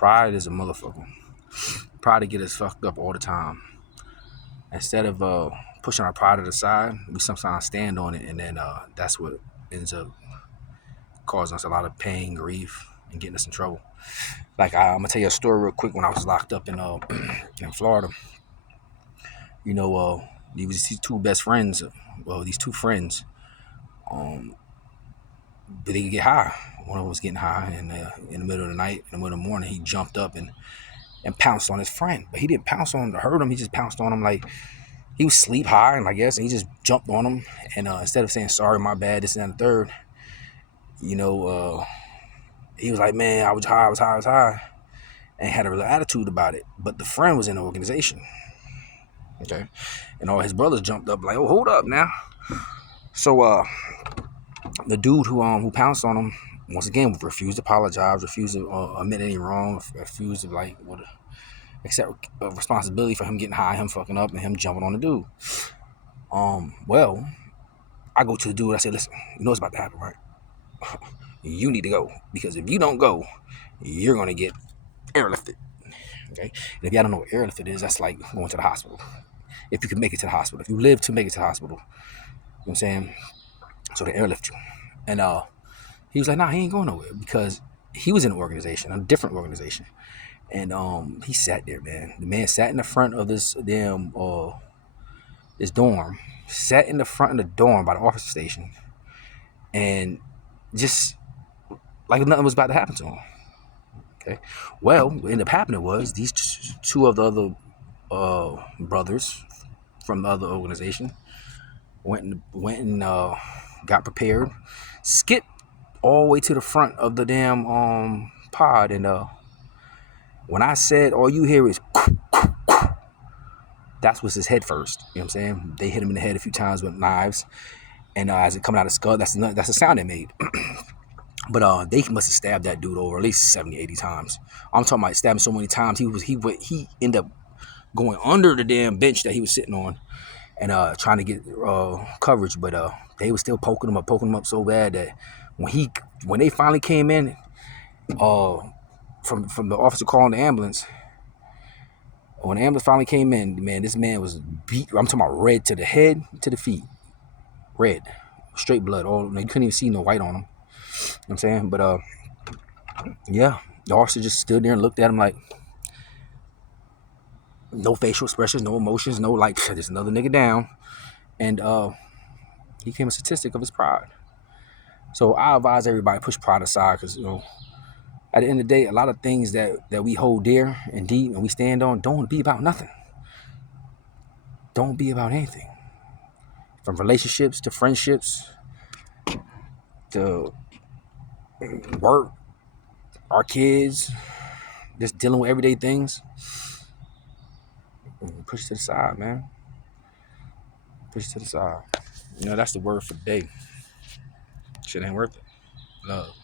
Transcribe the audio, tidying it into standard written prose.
Pride is a motherfucker. Pride to get us fucked up all the time. Instead of pushing our pride to the side, we sometimes stand on it, and then that's what ends up causing us a lot of pain, grief, and getting us in trouble. Like I'm gonna tell you a story real quick. When I was locked up in in Florida, you know, these two best friends. Well, these two friends, um, but they could get high. One of them was getting high, and in the middle of the night, in the middle of the morning, he jumped up and pounced on his friend. But he didn't pounce on him to hurt him. He just pounced on him like he was sleep high, and I guess, and he just jumped on him. And instead of saying sorry, my bad, this and that, and the third, you know, he was like, man, I was high, and had a real attitude about it. But the friend was in the organization, okay, and all his brothers jumped up like, oh, hold up now. So the dude who pounced on him once again refused to apologize, refused to admit any wrong, refused to accept responsibility for him getting high, him fucking up, and him jumping on the dude. Well, I go to the dude. I say, listen, you know what's about to happen, right? You need to go, because if you don't go, you're gonna get airlifted. Okay, and if y'all don't know what airlifted is, that's like going to the hospital. If you can make it to the hospital, if you live to make it to the hospital, you know what I'm saying? So they airlift you, and he was like, nah, he ain't going nowhere, because he was in an organization, a different organization, and he sat there, man. The man sat in the front of this damn this dorm, sat in the front of the dorm by the officer station, and just like nothing was about to happen to him. Okay, well, what ended up happening was these two of the other brothers from the other organization went and got prepared, skipped all the way to the front of the damn pod, and when I said all you hear is that's what's his head first. You know what I'm saying? They hit him in the head a few times with knives, and as it coming out of his skull, that's the sound they made. But they must have stabbed that dude over at least 70, 80 times. I'm talking about stabbing so many times. He ended up going under the damn bench that he was sitting on, and trying to get coverage. But they were still poking him up so bad that when they finally came in, from the officer calling the ambulance, when the ambulance finally came in, man, this man was beat. I'm talking about red to the head, to the feet, red, straight blood. You couldn't even see no white on him. You know what I'm saying? But yeah, the officer just stood there and looked at him like no facial expressions, no emotions, no like just another nigga down, and he became a statistic of his pride. So I advise everybody push pride aside, because at the end of the day, a lot of things that we hold dear and deep and we stand on don't be about nothing. Don't be about anything. From relationships to friendships to work, our kids, just dealing with everyday things. Push to the side, man. Push to the side. That's the word for the day. Shit ain't worth it. Love.